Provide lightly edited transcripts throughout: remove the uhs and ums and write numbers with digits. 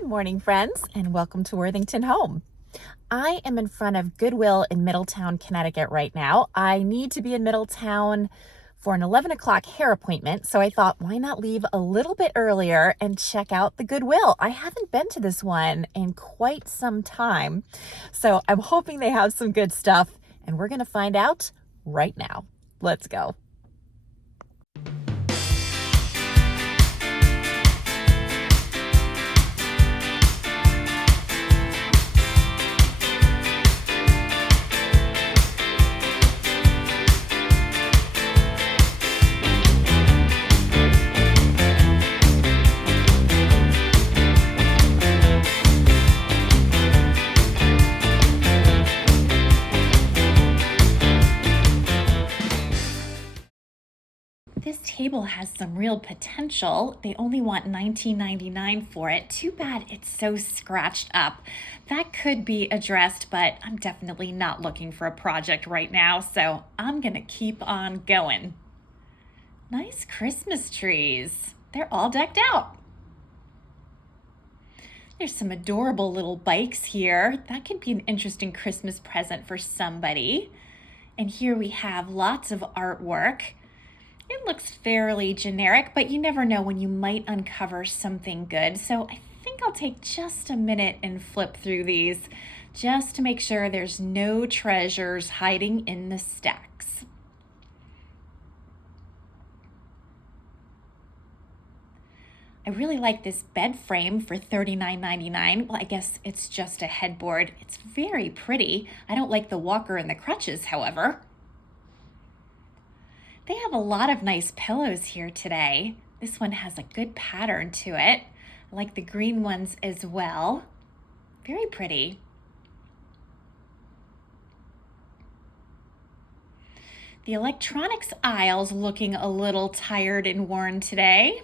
Good morning, friends, and welcome to Worthington Home. I am in front of Goodwill in Middletown, Connecticut right now. I need to be in Middletown for an 11 o'clock hair appointment, so I thought, why not leave a little bit earlier and check out the Goodwill? I haven't been to this one in quite some time, so I'm hoping they have some good stuff, and we're going to find out right now. Let's go. This table has some real potential. They only want $19.99 for it. Too bad it's so scratched up. That could be addressed, but I'm definitely not looking for a project right now, so I'm gonna keep on going. Nice Christmas trees. They're all decked out. There's some adorable little bikes here. That could be an interesting Christmas present for somebody. And here we have lots of artwork. It looks fairly generic, but you never know when you might uncover something good. So I think I'll take just a minute and flip through these just to make sure there's no treasures hiding in the stacks. I really like this bed frame for $39.99. Well, I guess it's just a headboard. It's very pretty. I don't like the walker and the crutches, however. They have a lot of nice pillows here today. This one has a good pattern to it. I like the green ones as well. Very pretty. The electronics aisle's looking a little tired and worn today.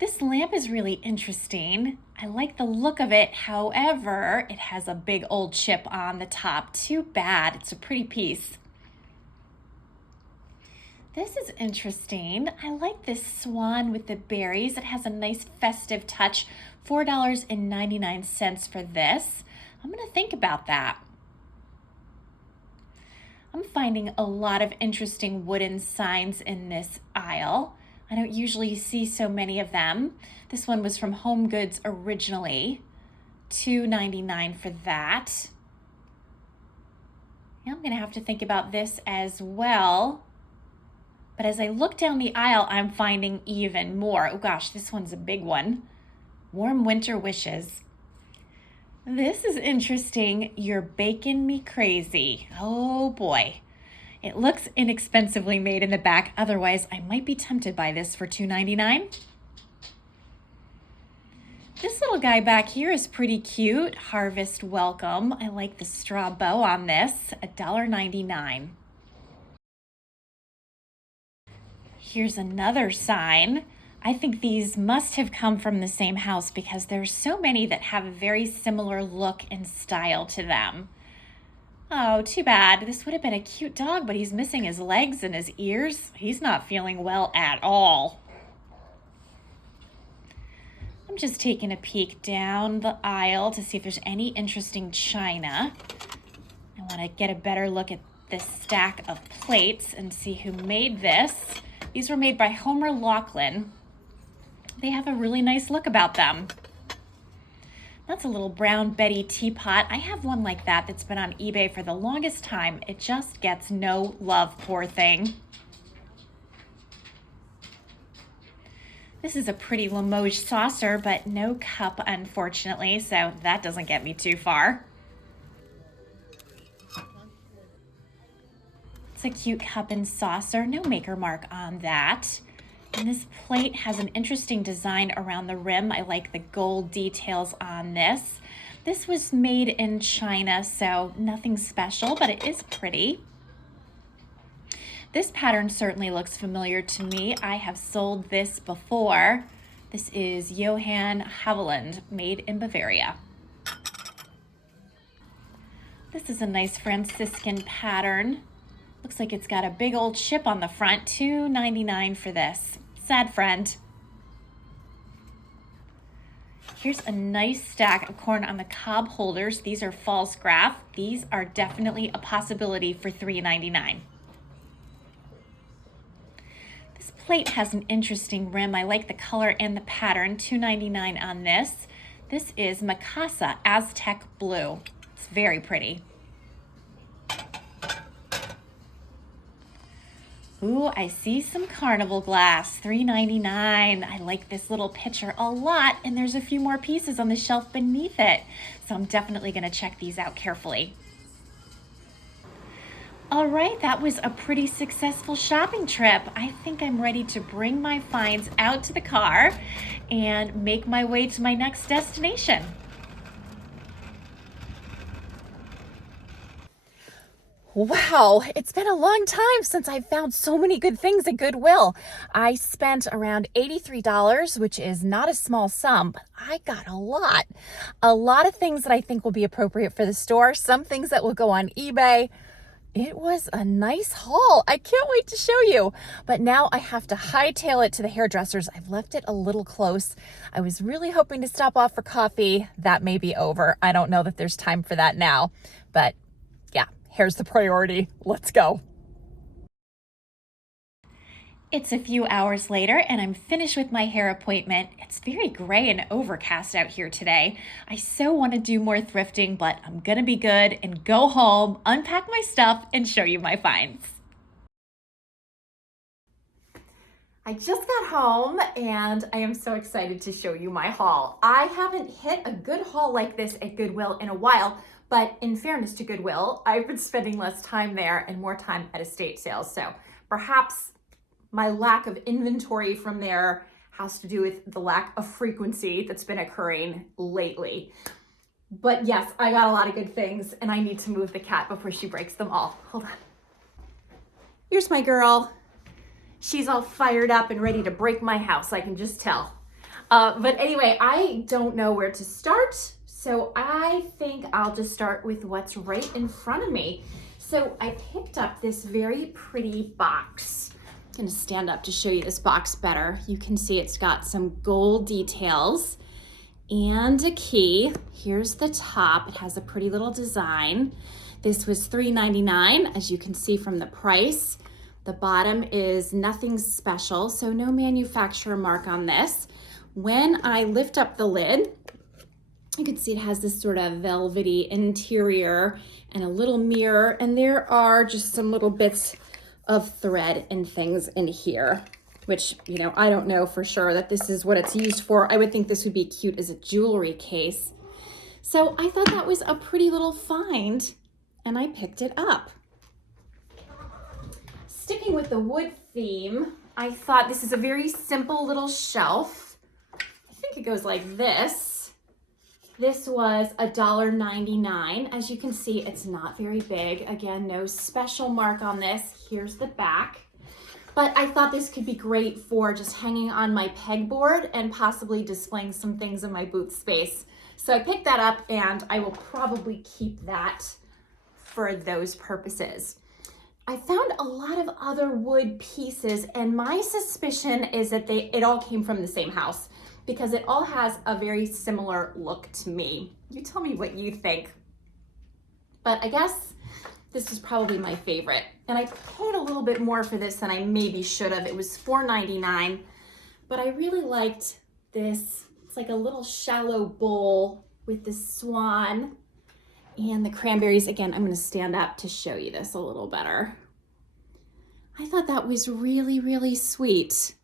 This lamp is really interesting. I like the look of it. However, it has a big old chip on the top. Too bad. It's a pretty piece. This is interesting. I like this swan with the berries. It has a nice festive touch. $4.99 for this. I'm going to think about that. I'm finding a lot of interesting wooden signs in this aisle. I don't usually see so many of them. This one was from Home Goods originally. $2.99 for that. Yeah, I'm gonna have to think about this as well. But as I look down the aisle, I'm finding even more. Oh gosh, this one's a big one. Warm Winter Wishes. This is interesting. You're baking me crazy. Oh boy. It looks inexpensively made in the back. Otherwise, I might be tempted by this for $2.99. This little guy back here is pretty cute. Harvest Welcome. I like the straw bow on this. $1.99. Here's another sign. I think these must have come from the same house because there's so many that have a very similar look and style to them. Oh, too bad. This would have been a cute dog, but he's missing his legs and his ears. He's not feeling well at all. I'm just taking a peek down the aisle to see if there's any interesting china. I want to get a better look at this stack of plates and see who made this. These were made by Homer Laughlin. They have a really nice look about them. That's a little brown Betty teapot. I have one like that that's been on eBay for the longest time. It just gets no love, poor thing. This is a pretty Limoges saucer, but no cup, unfortunately, so that doesn't get me too far. It's a cute cup and saucer, no maker mark on that. And this plate has an interesting design around the rim. I like the gold details on this. This was made in China, so nothing special, but it is pretty. This pattern certainly looks familiar to me. I have sold this before. This is Johann Haviland, made in Bavaria. This is a nice Franciscan pattern. Looks like it's got a big old chip on the front. $2.99 for this. Sad friend. Here's a nice stack of corn on the cob holders. These are false graph. These are definitely a possibility for $3.99. This plate has an interesting rim. I like the color and the pattern. $2.99 on this. This is Mikasa Aztec Blue. It's very pretty. Ooh, I see some Carnival glass, $3.99. I like this little pitcher a lot, and there's a few more pieces on the shelf beneath it. So I'm definitely gonna check these out carefully. All right, that was a pretty successful shopping trip. I think I'm ready to bring my finds out to the car and make my way to my next destination. Wow, it's been a long time since I've found so many good things at Goodwill. I spent around $83, which is not a small sum, but I got a lot. A lot of things that I think will be appropriate for the store, some things that will go on eBay. It was a nice haul. I can't wait to show you. But now I have to hightail it to the hairdressers. I've left it a little close. I was really hoping to stop off for coffee. That may be over. I don't know that there's time for that now, but yeah. Here's the priority. Let's go. It's a few hours later and I'm finished with my hair appointment. It's very gray and overcast out here today. I so want to do more thrifting, but I'm gonna be good and go home, unpack my stuff, and show you my finds. I just got home and I am so excited to show you my haul. I haven't hit a good haul like this at Goodwill in a while, but in fairness to Goodwill, I've been spending less time there and more time at estate sales. So perhaps my lack of inventory from there has to do with the lack of frequency that's been occurring lately. But yes, I got a lot of good things and I need to move the cat before she breaks them all. Hold on. Here's my girl. She's all fired up and ready to break my house, I can just tell. But anyway, I don't know where to start. So I think I'll just start with what's right in front of me. So I picked up this very pretty box. I'm gonna stand up to show you this box better. You can see it's got some gold details and a key. Here's the top. It has a pretty little design. This was $3.99, as you can see from the price. The bottom is nothing special, so no manufacturer mark on this. When I lift up the lid, you can see it has this sort of velvety interior and a little mirror, and there are just some little bits of thread and things in here, which, you know, I don't know for sure that this is what it's used for. I would think this would be cute as a jewelry case. So I thought that was a pretty little find, and I picked it up. Sticking with the wood theme, I thought this is a very simple little shelf. I think it goes like this. This was $1.99. As you can see, it's not very big. Again, no special mark on this. Here's the back. But I thought this could be great for just hanging on my pegboard and possibly displaying some things in my booth space. So I picked that up and I will probably keep that for those purposes. I found a lot of other wood pieces and my suspicion is that it all came from the same house, because it all has a very similar look to me. You tell me what you think. But I guess this is probably my favorite. And I paid a little bit more for this than I maybe should have. It was $4.99, but I really liked this. It's like a little shallow bowl with the swan and the cranberries. Again, I'm gonna stand up to show you this a little better. I thought that was really, really sweet.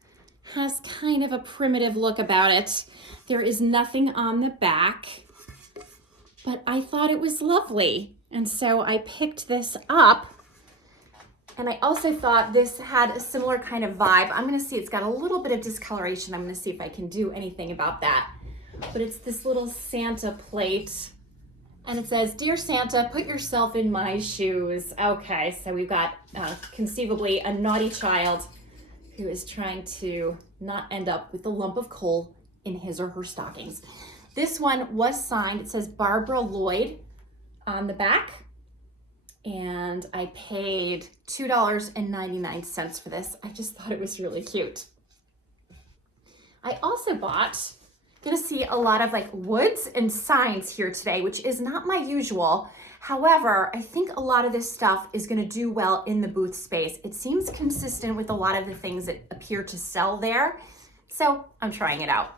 Has kind of a primitive look about it. There is nothing on the back, but I thought it was lovely. And so I picked this up. And I also thought this had a similar kind of vibe. I'm gonna see, it's got a little bit of discoloration. I'm gonna see if I can do anything about that. But it's this little Santa plate. And it says, "Dear Santa, put yourself in my shoes." Okay, so we've got conceivably a naughty child who is trying to not end up with a lump of coal in his or her stockings. This one was signed. It says Barbara Lloyd on the back. And I paid $2.99 for this. I just thought it was really cute. I also bought Gonna see a lot of like woods and signs here today, which is not my usual. However, I think a lot of this stuff is gonna do well in the booth space. It seems consistent with a lot of the things that appear to sell there. So I'm trying it out.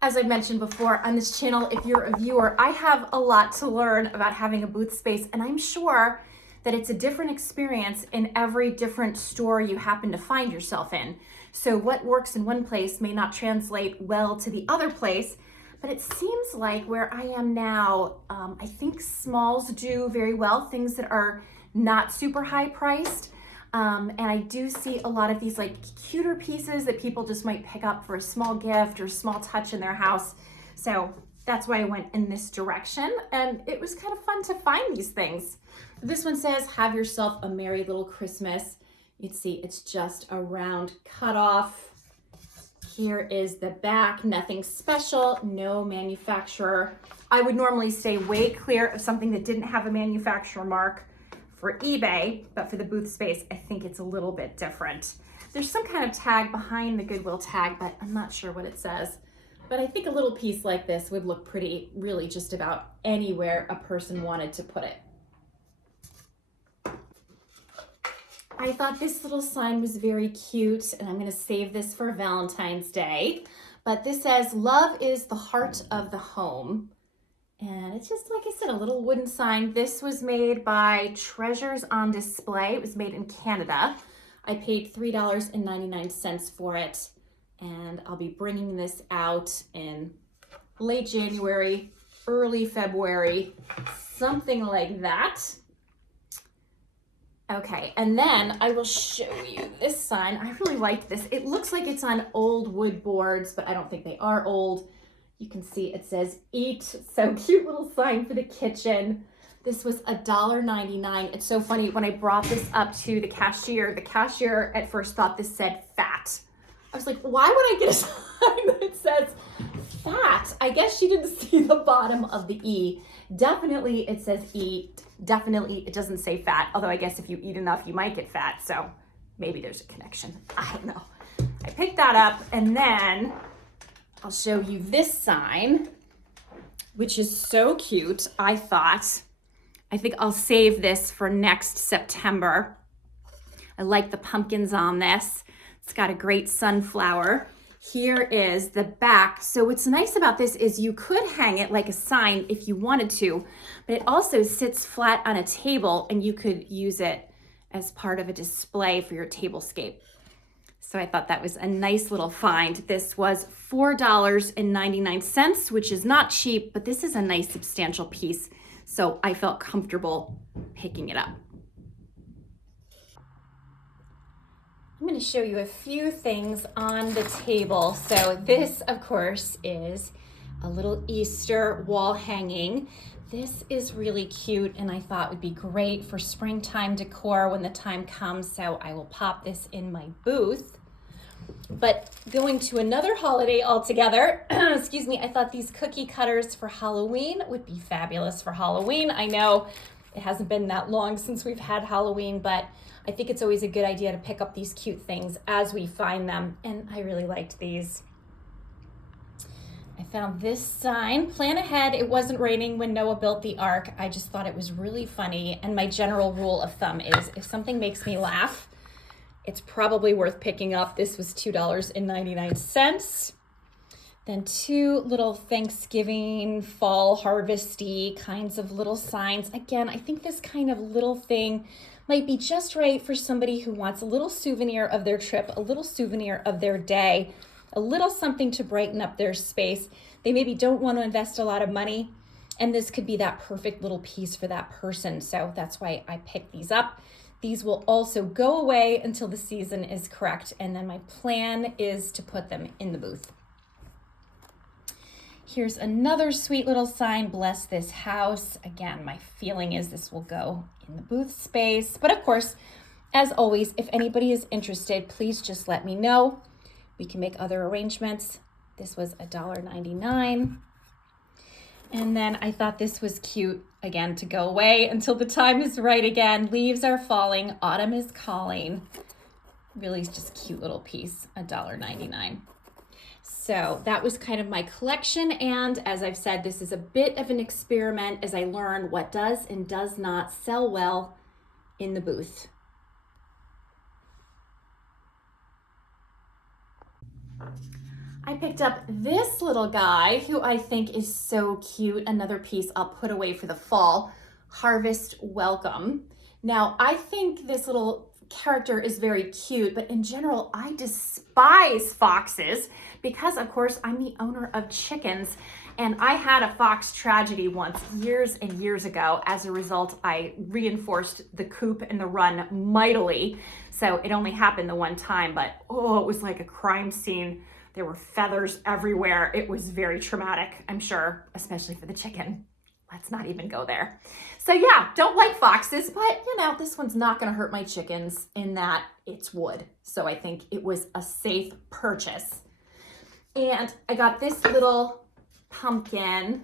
As I mentioned before on this channel, if you're a viewer, I have a lot to learn about having a booth space, and I'm sure that it's a different experience in every different store you happen to find yourself in. So what works in one place may not translate well to the other place, but it seems like where I am now, I think smalls do very well, things that are not super high priced. And I do see a lot of these like cuter pieces that people just might pick up for a small gift or small touch in their house. So that's why I went in this direction, and it was kind of fun to find these things. This one says, have yourself a merry little Christmas. You'd see it's just a round cutoff. Here is the back, nothing special, no manufacturer. I would normally stay way clear of something that didn't have a manufacturer mark for eBay, but for the booth space, I think it's a little bit different. There's some kind of tag behind the Goodwill tag, but I'm not sure what it says. But I think a little piece like this would look pretty, really just about anywhere a person wanted to put it. I thought this little sign was very cute, and I'm gonna save this for Valentine's Day. But this says, love is the heart of the home. And it's just, like I said, a little wooden sign. This was made by Treasures on Display. It was made in Canada. I paid $3.99 for it, and I'll be bringing this out in late January, early February, something like that. Okay, and then I will show you this sign. I really like this. It looks like it's on old wood boards, but I don't think they are old. You can see it says eat. So cute little sign for the kitchen. This was $1.99. It's so funny, when I brought this up to the cashier at first thought this said fat. I was like, why would I get a sign that says fat? I guess she didn't see the bottom of the E. Definitely it says eat. Definitely it doesn't say fat, although I guess if you eat enough, you might get fat. So maybe there's a connection. I don't know. I picked that up, and then I'll show you this sign, which is so cute. I think I'll save this for next September. I like the pumpkins on this. It's got a great sunflower. Here is the back. So what's nice about this is you could hang it like a sign if you wanted to, but it also sits flat on a table, and you could use it as part of a display for your tablescape. So I thought that was a nice little find. This was $4.99, which is not cheap, but this is a nice substantial piece. So I felt comfortable picking it up. I'm going to show you a few things on the table. So this, of course, is a little Easter wall hanging. This is really cute, and I thought would be great for springtime decor when the time comes. So I will pop this in my booth. But going to another holiday altogether, excuse me, I thought these cookie cutters for Halloween would be fabulous for Halloween. I know it hasn't been that long since we've had Halloween, but I think it's always a good idea to pick up these cute things as we find them, and I really liked these. I found this sign, plan ahead, it wasn't raining when Noah built the ark. I just thought it was really funny, and my general rule of thumb is if something makes me laugh, it's probably worth picking up. This was $2.99. Then two little Thanksgiving, fall harvesty kinds of little signs. Again, I think this kind of little thing might be just right for somebody who wants a little souvenir of their trip, a little souvenir of their day, a little something to brighten up their space. They maybe don't want to invest a lot of money, and this could be that perfect little piece for that person. So that's why I picked these up. These will also go away until the season is correct, and then my plan is to put them in the booth. Here's another sweet little sign, bless this house. Again, my feeling is this will go in the booth space. But of course, as always, if anybody is interested, please just let me know. We can make other arrangements. This was $1.99. And then I thought this was cute, again, to go away until the time is right again. Leaves are falling, autumn is calling. Really just cute little piece, $1.99. So that was kind of my collection. And as I've said, this is a bit of an experiment as I learn what does and does not sell well in the booth. I picked up this little guy who I think is so cute. Another piece I'll put away for the fall. Harvest Welcome. Now, I think this little character is very cute, but in general, I despise foxes because, of course, I'm the owner of chickens, and I had a fox tragedy once years and years ago. As a result, I reinforced the coop and the run mightily. So it only happened the one time, but oh, it was like a crime scene. There were feathers everywhere. It was very traumatic, I'm sure, especially for the chicken. Let's not even go there. So yeah, don't like foxes, but you know, this one's not gonna hurt my chickens in that it's wood. So I think it was a safe purchase. And I got this little pumpkin,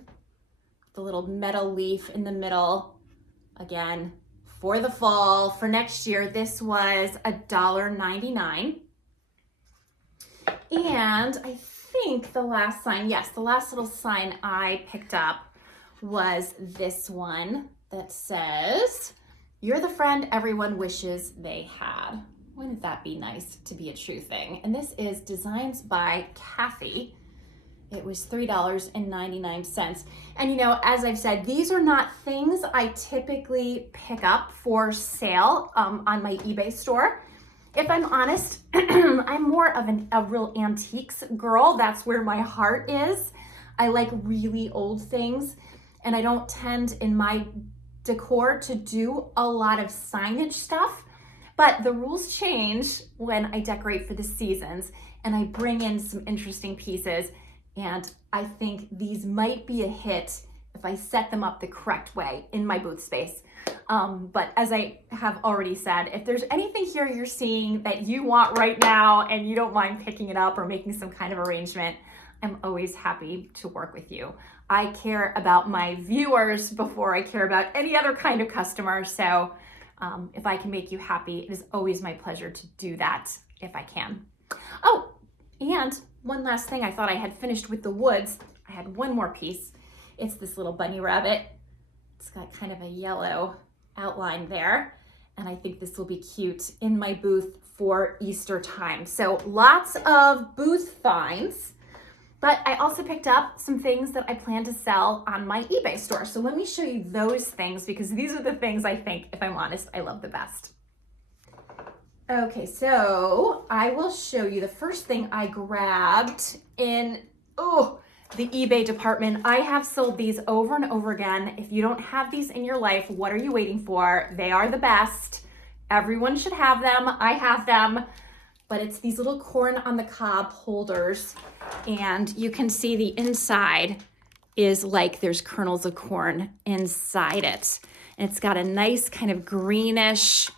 the little metal leaf in the middle. Again, for the fall, for next year, this was $1.99. And I think the last sign, yes, the last little sign I picked up was this one that says, "You're the friend everyone wishes they had." Wouldn't that be nice to be a true thing? And this is Designs by Kathy. It was $3.99. And you know, as I've said, these are not things I typically pick up for sale on my eBay store. If I'm honest, I'm more of a real antiques girl. That's where my heart is. I like really old things, and I don't tend in my decor to do a lot of signage stuff, but the rules change when I decorate for the seasons and I bring in some interesting pieces, and I think these might be a hit if I set them up the correct way in my booth space. But as I have already said, if there's anything here you're seeing that you want right now and you don't mind picking it up or making some kind of arrangement, I'm always happy to work with you. I care about my viewers before I care about any other kind of customer. So if I can make you happy, it is always my pleasure to do that if I can. Oh, and one last thing, I thought I had finished with the woods. I had one more piece. It's this little bunny rabbit. It's got kind of a yellow outline there. And I think this will be cute in my booth for Easter time. So lots of booth finds. But I also picked up some things that I plan to sell on my eBay store. So let me show you those things, because these are the things I think, if I'm honest, I love the best. Okay, so I will show you the first thing I grabbed in the eBay department. I have sold these over and over again. If you don't have these in your life, what are you waiting for? They are the best. Everyone should have them. I have them. But it's these little corn on the cob holders, and you can see the inside is like there's kernels of corn inside it. And it's got a nice kind of greenish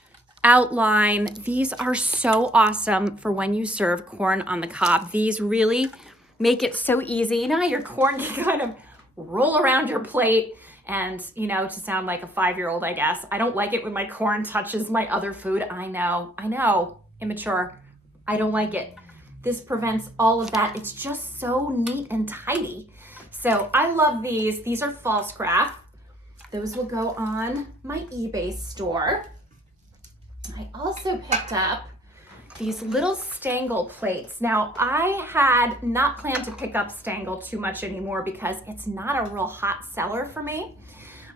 outline. These are so awesome for when you serve corn on the cob. These really make it so easy. You know, your corn can kind of roll around your plate and, you know, to sound like a 5-year-old, I guess. I don't like it when my corn touches my other food. I know, immature. I don't like it. This prevents all of that. It's just so neat and tidy. So I love these. These are false craft. Those will go on my eBay store. I also picked up these little Stangle plates. Now, I had not planned to pick up Stangle too much anymore because it's not a real hot seller for me.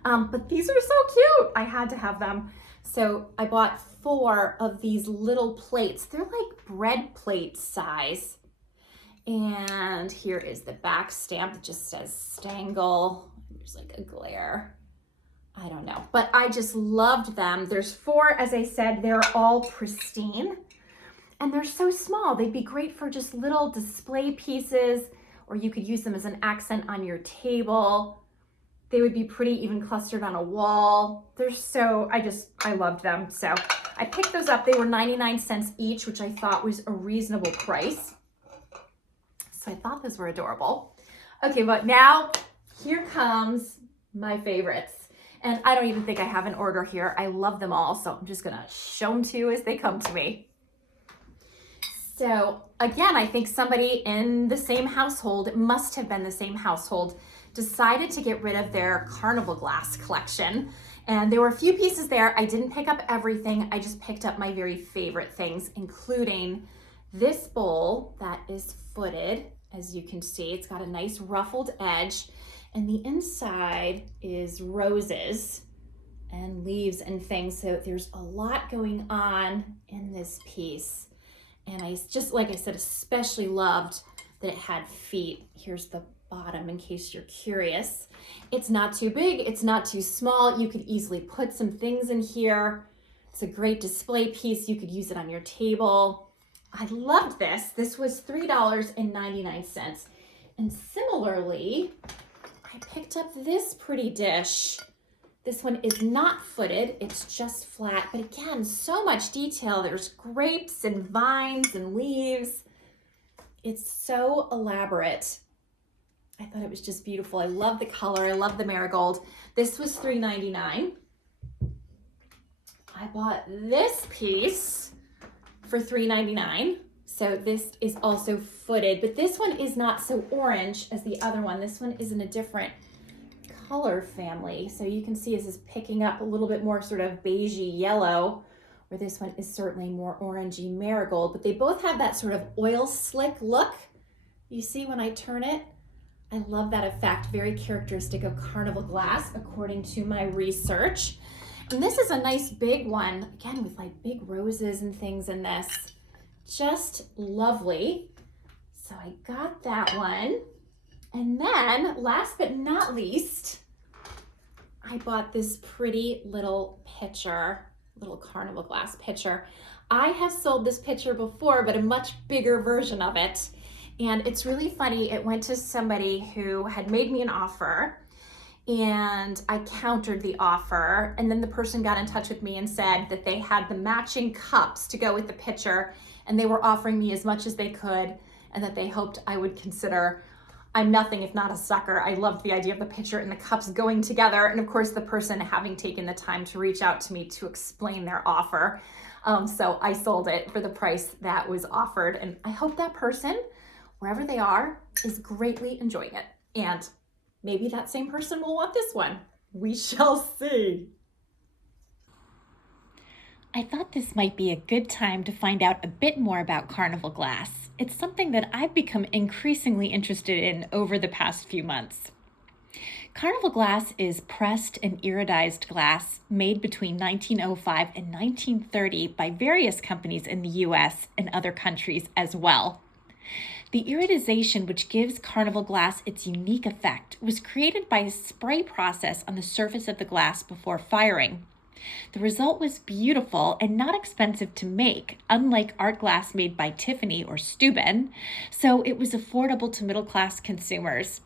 But these are so cute. I had to have them. So I bought 4 of these little plates. They're like bread plate size. And here is the back stamp that just says Stangle. There's like a glare. I don't know, but I just loved them. There's 4, as I said, they're all pristine. And they're so small. They'd be great for just little display pieces, or you could use them as an accent on your table. They would be pretty even clustered on a wall. They're so, I loved them. So I picked those up. They were 99 cents each, which I thought was a reasonable price. So I thought those were adorable. Okay, but now here comes my favorites. And I don't even think I have an order here. I love them all. So I'm just gonna show them to you as they come to me. So again, I think somebody in the same household, it must have been the same household, decided to get rid of their Carnival glass collection. And there were a few pieces there. I didn't pick up everything. I just picked up my very favorite things, including this bowl that is footed. As you can see, it's got a nice ruffled edge, and the inside is roses and leaves and things. So there's a lot going on in this piece. And I just, like I said, especially loved that it had feet. Here's the bottom in case you're curious. It's not too big, it's not too small. You could easily put some things in here. It's a great display piece. You could use it on your table. I loved this. This was $3.99. And similarly, I picked up this pretty dish. This one is not footed, it's just flat, but again, so much detail. There's grapes and vines and leaves. It's so elaborate. I thought it was just beautiful. I love the color, I love the marigold. This was $3.99. I bought this piece for $3.99. So this is also footed, but this one is not so orange as the other one. This one is in a different color family. So you can see this is picking up a little bit more sort of beigey yellow, where this one is certainly more orangey marigold, but they both have that sort of oil slick look. You see when I turn it? I love that effect, very characteristic of Carnival glass, according to my research. And this is a nice big one, again, with like big roses and things in this. Just lovely. So I got that one. And then, last but not least, I bought this pretty little pitcher, little Carnival glass pitcher. I have sold this pitcher before, but a much bigger version of it. And it's really funny, it went to somebody who had made me an offer, and I countered the offer, and then the person got in touch with me and said that they had the matching cups to go with the pitcher, and they were offering me as much as they could, and that they hoped I would consider. I'm nothing if not a sucker. I loved the idea of the pitcher and the cups going together, and of course the person having taken the time to reach out to me to explain their offer. So I sold it for the price that was offered, and I hope that person, wherever they are, is greatly enjoying it. And maybe that same person will want this one. We shall see. I thought this might be a good time to find out a bit more about Carnival glass. It's something that I've become increasingly interested in over the past few months. Carnival glass is pressed and iridized glass made between 1905 and 1930 by various companies in the US and other countries as well. The iridization, which gives Carnival glass its unique effect, was created by a spray process on the surface of the glass before firing. The result was beautiful and not expensive to make, unlike art glass made by Tiffany or Steuben, so it was affordable to middle-class consumers.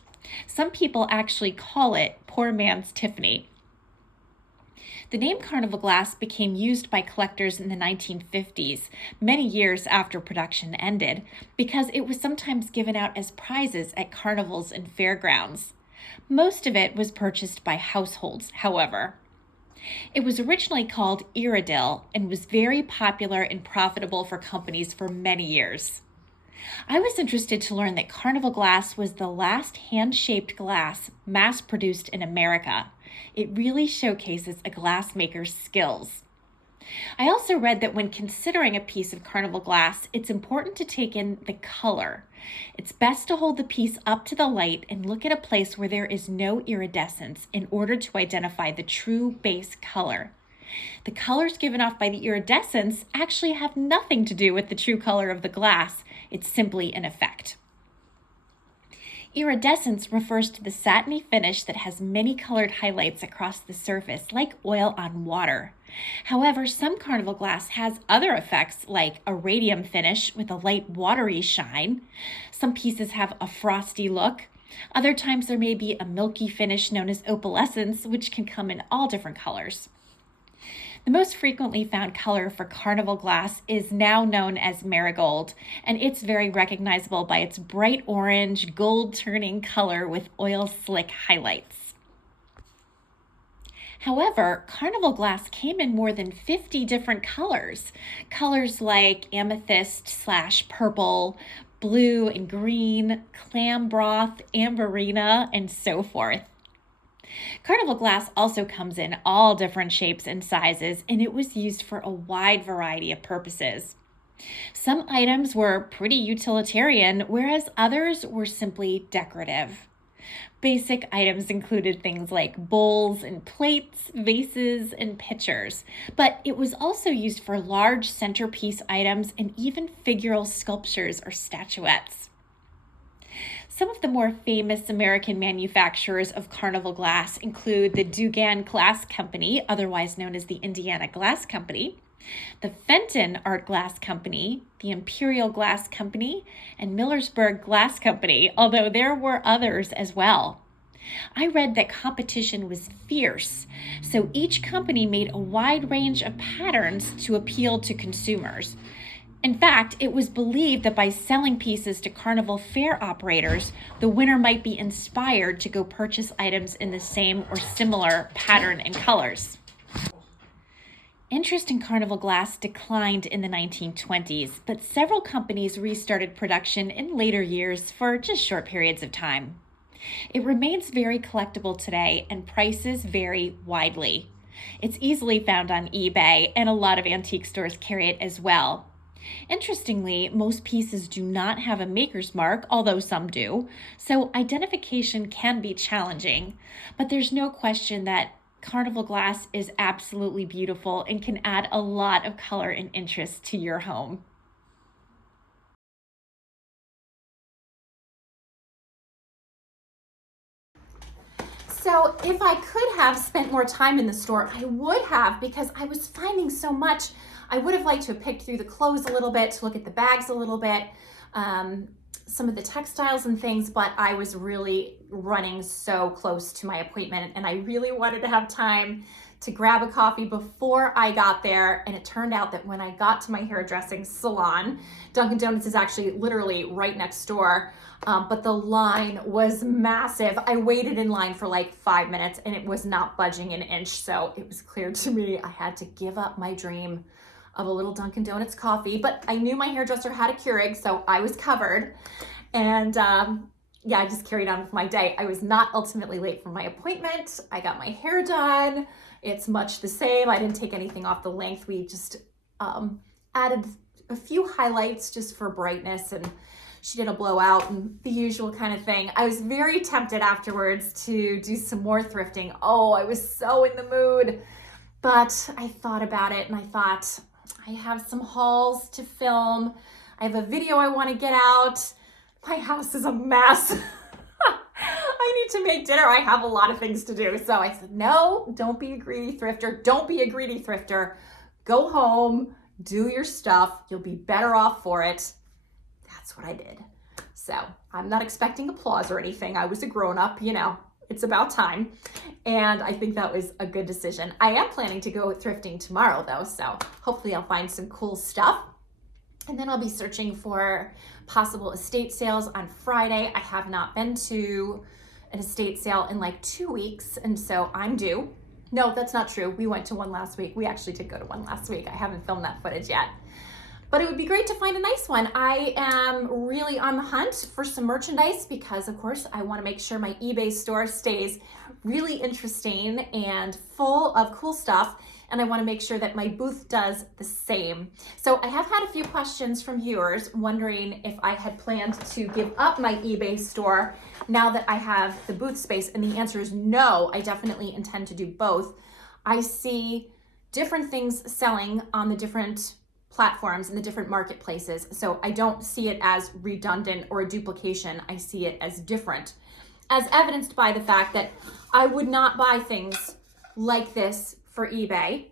Some people actually call it poor man's Tiffany. The name Carnival glass became used by collectors in the 1950s, many years after production ended, because it was sometimes given out as prizes at carnivals and fairgrounds. Most of it was purchased by households, however. It was originally called Iridil and was very popular and profitable for companies for many years. I was interested to learn that Carnival glass was the last hand-shaped glass mass-produced in America. It really showcases a glassmaker's skills. I also read that when considering a piece of Carnival glass, it's important to take in the color. It's best to hold the piece up to the light and look at a place where there is no iridescence in order to identify the true base color. The colors given off by the iridescence actually have nothing to do with the true color of the glass. It's simply an effect. Iridescence refers to the satiny finish that has many colored highlights across the surface, like oil on water. However, some Carnival glass has other effects, like a radium finish with a light watery shine. Some pieces have a frosty look. Other times there may be a milky finish known as opalescence, which can come in all different colors. The most frequently found color for Carnival glass is now known as marigold, and it's very recognizable by its bright orange, gold-turning color with oil slick highlights. However, Carnival glass came in more than 50 different colors. Colors like amethyst slash purple, blue and green, clam broth, amberina, and so forth. Carnival glass also comes in all different shapes and sizes, and it was used for a wide variety of purposes. Some items were pretty utilitarian, whereas others were simply decorative. Basic items included things like bowls and plates, vases, and pitchers, but it was also used for large centerpiece items and even figural sculptures or statuettes. Some of the more famous American manufacturers of Carnival glass include the Dugan Glass Company, otherwise known as the Indiana Glass Company, the Fenton Art Glass Company, the Imperial Glass Company, and Millersburg Glass Company, although there were others as well. I read that competition was fierce, so each company made a wide range of patterns to appeal to consumers. In fact, it was believed that by selling pieces to Carnival fair operators, the winner might be inspired to go purchase items in the same or similar pattern and colors. Interest in Carnival glass declined in the 1920s, but several companies restarted production in later years for just short periods of time. It remains very collectible today, and prices vary widely. It's easily found on eBay, and a lot of antique stores carry it as well. Interestingly, most pieces do not have a maker's mark, although some do, so identification can be challenging. But there's no question that Carnival glass is absolutely beautiful and can add a lot of color and interest to your home. So if I could have spent more time in the store, I would have, because I was finding so much. I would have liked to have picked through the clothes a little bit, to look at the bags a little bit, some of the textiles and things, but I was really running so close to my appointment, and I really wanted to have time to grab a coffee before I got there. And it turned out that when I got to my hairdressing salon, Dunkin' Donuts is actually literally right next door, but the line was massive. I waited in line for like 5 minutes and it was not budging an inch. So it was clear to me I had to give up my dream of a little Dunkin' Donuts coffee, but I knew my hairdresser had a Keurig, so I was covered. And yeah, I just carried on with my day. I was not ultimately late for my appointment. I got my hair done. It's much the same. I didn't take anything off the length. We just added a few highlights just for brightness, and she did a blowout and the usual kind of thing. I was very tempted afterwards to do some more thrifting. Oh, I was so in the mood. But I thought about it and I thought, I have some hauls to film. I have a video I want to get out. My house is a mess. I need to make dinner. I have a lot of things to do. So I said, no, don't be a greedy thrifter. Don't be a greedy thrifter. Go home, do your stuff. You'll be better off for it. That's what I did. So I'm not expecting applause or anything. I was a grown-up, you know. It's about time. And I think that was a good decision. I am planning to go thrifting tomorrow though, so hopefully I'll find some cool stuff. And then I'll be searching for possible estate sales on Friday. I have not been to an estate sale in like 2 weeks, and so I'm due. No, that's not true. We went to one last week. We actually did go to one last week. I haven't filmed that footage yet. But it would be great to find a nice one. I am really on the hunt for some merchandise because, of course, I want to make sure my eBay store stays really interesting and full of cool stuff. And I want to make sure that my booth does the same. So I have had a few questions from viewers wondering if I had planned to give up my eBay store now that I have the booth space. And the answer is no, I definitely intend to do both. I see different things selling on the different platforms and the different marketplaces. So I don't see it as redundant or a duplication. I see it as different, as evidenced by the fact that I would not buy things like this for eBay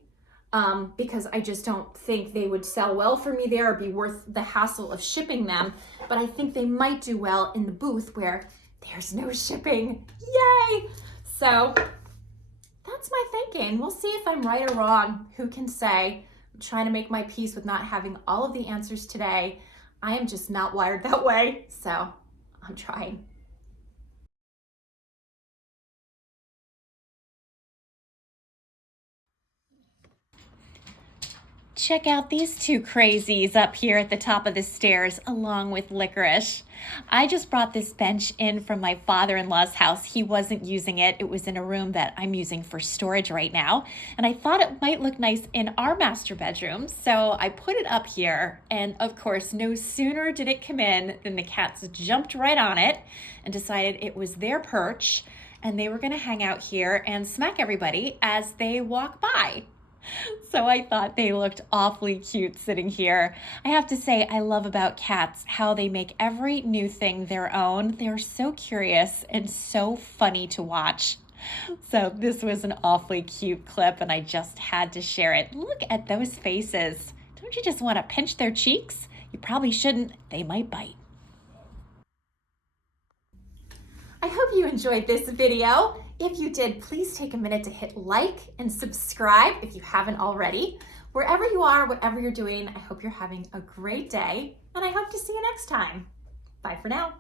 because I just don't think they would sell well for me there or be worth the hassle of shipping them. But I think they might do well in the booth where there's no shipping. Yay! So that's my thinking. We'll see if I'm right or wrong. Who can say? I'm trying to make my peace with not having all of the answers today. I am just not wired that way, so I'm trying. Check out these two crazies up here at the top of the stairs, along with Licorice. I just brought this bench in from my father-in-law's house. He wasn't using it. It was in a room that I'm using for storage right now. And I thought it might look nice in our master bedroom. So I put it up here. And of course, no sooner did it come in than the cats jumped right on it and decided it was their perch. And they were going to hang out here and smack everybody as they walk by. So I thought they looked awfully cute sitting here. I have to say, I love about cats how they make every new thing their own. They're so curious and so funny to watch. So this was an awfully cute clip and I just had to share it. Look at those faces. Don't you just want to pinch their cheeks? You probably shouldn't. They might bite. I hope you enjoyed this video. If you did, please take a minute to hit like and subscribe if you haven't already. Wherever you are, whatever you're doing, I hope you're having a great day, and I hope to see you next time. Bye for now.